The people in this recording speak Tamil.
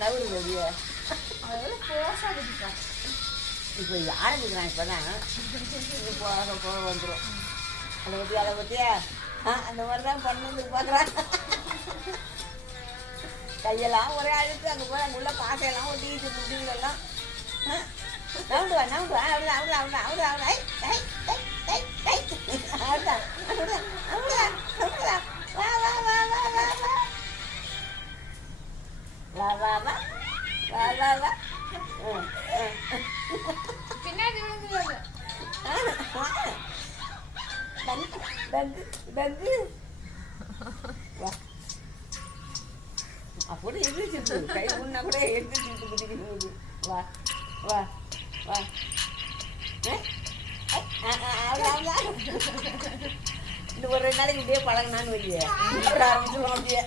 நவுறு வெளியே இப்போ ஆரம்பிக்கிறான் இப்போ தான் போக போக வந்துடும். அதை பற்றியா அந்த மாதிரி தான் பண்ணு பார்க்குறான். கையெல்லாம் ஒரே அழுத்து அங்கே போய் அங்கே உள்ள பாசையெல்லாம் ஒட்டிக்கிட்டு முடிவுகளெல்லாம் நவுண்டு வா பின்னாடி அப்படி எதிர்த்து கை முன்னா கூட எதிர்த்து குதிக்கிறது. வா வா வா இந்த ஒரு 2 நாளைக்கு இப்படியே பழகினான்னு வைக்க ஆரம்பிச்சிடும் அப்படியே.